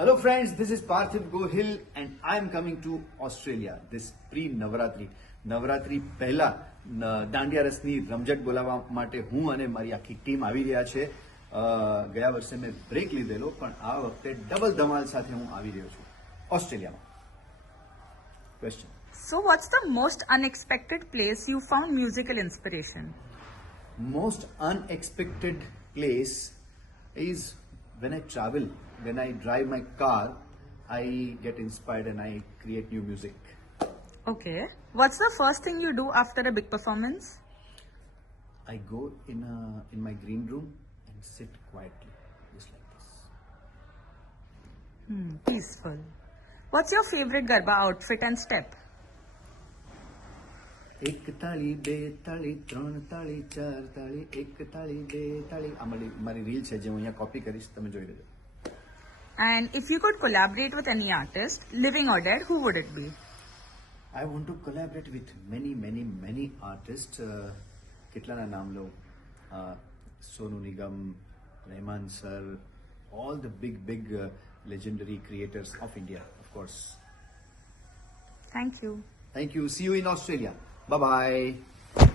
Hello friends, this is Parthiv Gohil and I am coming to Australia this pre-નવરાત્રી. નવરાત્રી પહેલા દાંડિયા રસની રમઝટ બોલાવવા માટે હું અને મારી આખી ટીમ આવી રહ્યા છે. ગયા વર્ષે મેં બ્રેક લીધેલો પણ આ વખતે ડબલ ધમાલ સાથે હું આવી રહ્યો છું ઓસ્ટ્રેલિયામાં. Question. So, what's the most unexpected place you found musical inspiration? Most unexpected place is when I travel, when I drive my car, I get inspired and I create new music. Okay. What's the first thing you do after a big performance? I go in my green room and sit quietly, just like this. Peaceful. What's your favorite Garba outfit and step? એક તાળી બે તાળી ત્રણ તાળી ચાર તાળી એક તાળી બે તાળી આ મારી રીલ છે જે હું અહીંયા કોપી કરીશ, તમે જોઈ લેજો. And if you could collaborate with any artist, living or dead, who would it be? I want to collaborate with many artists. કેટલાના નામ લઉં? Sonu Nigam, Rahman sir, all the big legendary creators of India, of course. Thank you. Thank you. See you in Australia. Bye bye.